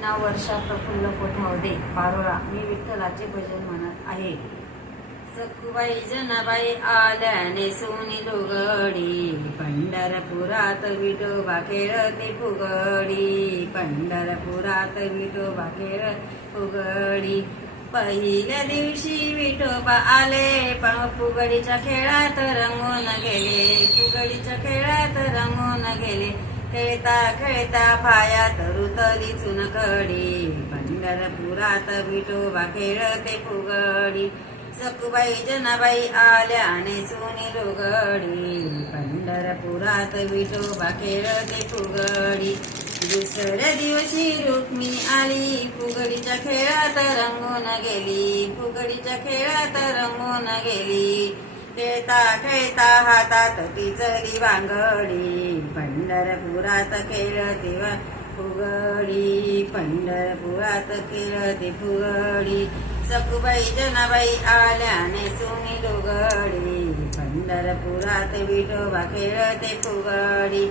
नाव वर्षा प्रफुल्ल कोठावदे पारोळा. मी विठ्ठलाचे भजन म्हणत आहे. सखुबाई जनाबाई आल्याने सोनी लुगडी, पंढरपुरात विठोबा खेळते फुगडी, पंढरपुरात विठोबा खेळते फुगडी. पहिल्या दिवशी विठोबा आले, फुगडीच्या खेळात रंगून गेले, फुगडीच्या खेळात रंगून गेले. खेळता खेळता पायात रुतली चुनखडी, पंढरपुरात विठोबा खेळते फुगडी. सखुबाई जनाबाई आल्याने सोनी लुगडी, पंढरपुरात विठोबा खेळते फुगडी. दुसऱ्या दिवशी रुक्मिणी आली, फुगडीच्या खेळात रंगून गेली, फुगडीच्या खेळात रंगून गेली. खेळता खेळता हातात तिचरी वांगडी, पंढरपुरात खेळते फुगडी, पंढरपुरात खेळते फुगडी. सखुबाई जनाबाई आल्याने सोनी लुगडी, पंढरपुरात विठोबा खेळते फुगडी.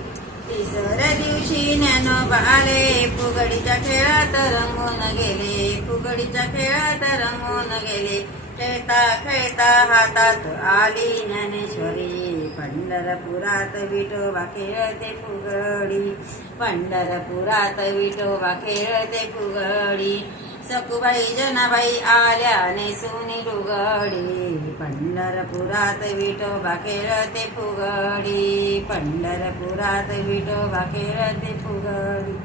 तिसऱ्या दिवशी ज्ञानोबा आले, फुगडीच्या खेळात रंगून गेले, फुगडीच्या खेळात रंगून गेले. खेळता खेळता हातात आली ज्ञानेश्वरी, पंढरपुरात विठोबा खेळते फुगडी, पंढरपुरात विठोबा खेळते फुगडी. सखुबाई जनाबाई आल्याने सोनी लुगडी, पंढरपुरात विठोबा खेळते फुगडी, पंढरपुरात विठोबा खेळते फुगडी.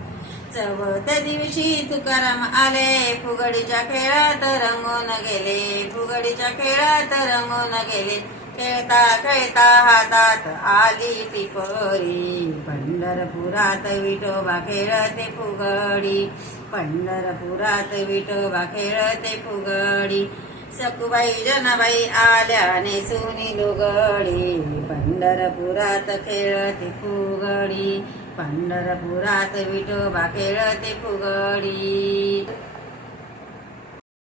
चौथ्या दिवशी तुकाराम आले, फुगडीच्या खेळात रंगून गेले, फुगडीच्या खेळात रंगून गेले. खेळता खेळता हातात आली टिपरी, पंढरपुरात विठोबा खेळते फुगडी, पंढरपुरात विठोबा खेळते फुगडी. सखुबाई जनाबाई आल्याने सोनी लुगडी, पंढरपुरात खेळते फुगडी, पंढरपुरात विठोबा खेळते फुगडी.